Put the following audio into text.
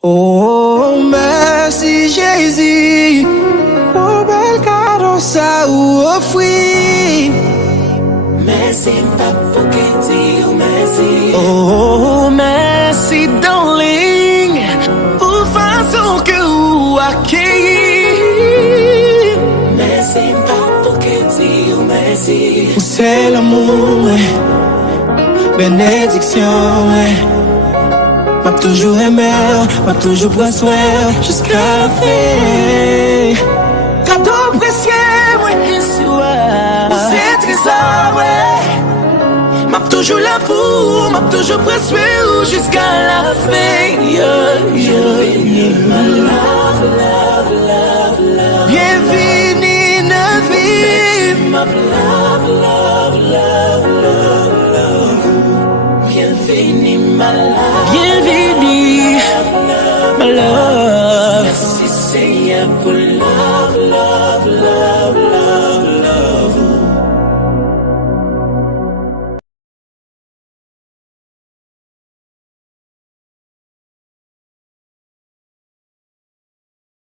Oh, merci Jésus, oh bel cadeau ça ou offrir. Merci papa que merci. Oh, merci darling, pour façon que vous accueillir. Merci papa que merci. C'est l'amour, bénédiction, m'a toujours aimé, m'a toujours pris soin jusqu'à la fin. Cadeau précieux, moi, c'est trésor, ouais. M'a toujours la pour, m'a toujours pris soin jusqu'à la fin. Bienvenue, my love, love, love, love. Bienvenue, Navi. My love, love, love, love, love. Bienvenue, my love. Bienvenue, my love. Merci Seigneur pour love, love.